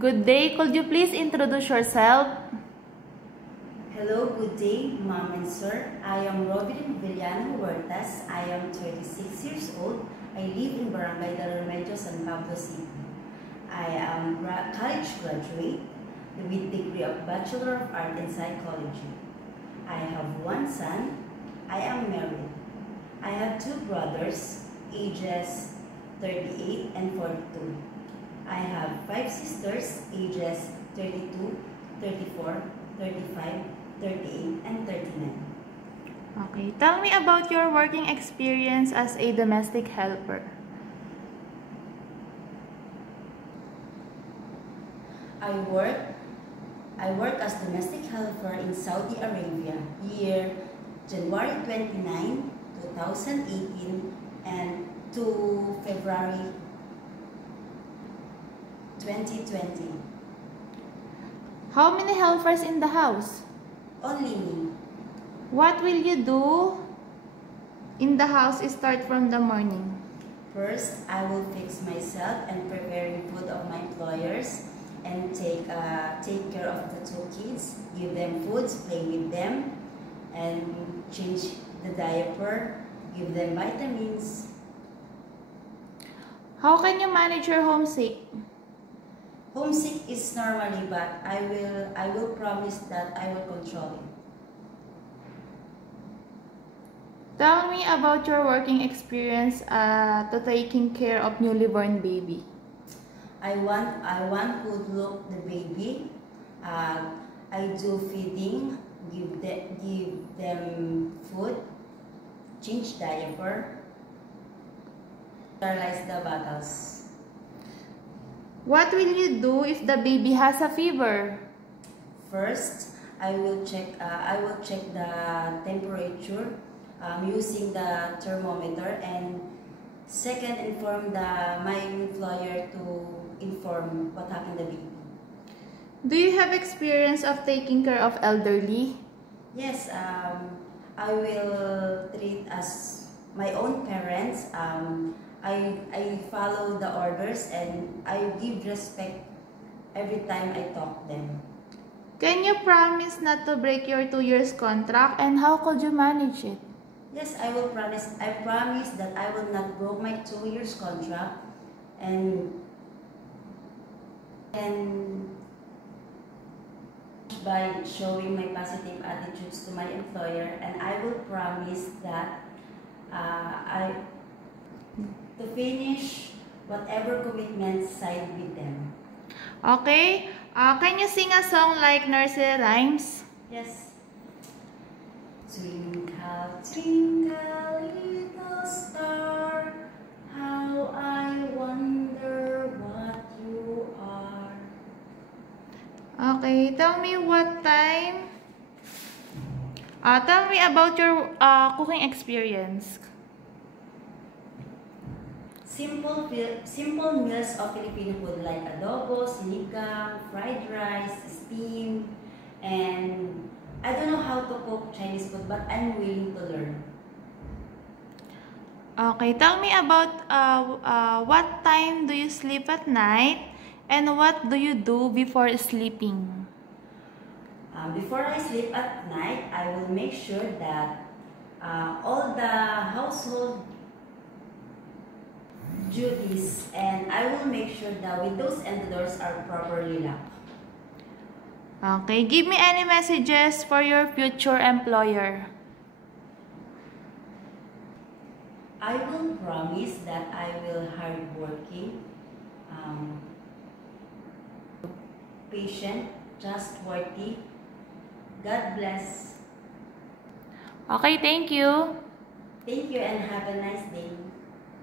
Good day. Could you please introduce yourself? Hello, good day, ma'am and sir. I am Robin Villano Huertas. I am 36 years old. I live in Barangay Del Remedio, San Pablo City. I am a college graduate with degree of Bachelor of Art in Psychology. I have one son. I am married. I have two brothers, ages 38 and 42. I have five sisters, ages 32, 34, 35, 38, and 39. Okay. Tell me about your working experience as a domestic helper. I work as domestic helper in Saudi Arabia, year January 29, 2018 and to February 2020. How many helpers in the house? Only me. What will you do in the house start from the morning? First, I will fix myself and preparing food of my employers and take care of the two kids, give them foods, play with them, and change the diaper, give them vitamins. How can you manage your homesick? Homesick is normally, but I will promise that I will control it. Tell me about your working experience to taking care of newly born baby. I want good look the baby. I do feeding, give them food, change diaper, sterilize the bottles. What will you do if the baby has a fever? First, I will check the temperature using the thermometer, and second, inform my employer to inform what happened to the baby. Do you have experience of taking care of elderly? Yes, I will treat as my own parents. I follow the orders and I give respect every time I talk to them. Can you promise not to break your 2 years contract, and how could you manage it? Yes, I will promise. I promise that I will not break my 2 years contract and by showing my positive attitudes to my employer, and I will promise that to finish whatever commitments signed with them. Okay. Can you sing a song like nursery rhymes? Yes. Twinkle, twinkle, little star, how I wonder what you are. Okay. Tell me what time. Tell me about your cooking experience. Simple meals of Filipino food like adobo, sinigang, fried rice, steamed, and I don't know how to cook Chinese food, but I'm willing to learn. Okay, tell me about what time do you sleep at night, and what do you do before sleeping? Before I sleep at night, I will make sure that all the household duties, and I will make sure the windows and the doors are properly locked. Okay, give me any messages for your future employer. I will promise that I will hardworking, patient, trustworthy. God bless. Okay, thank you. Thank you and have a nice day.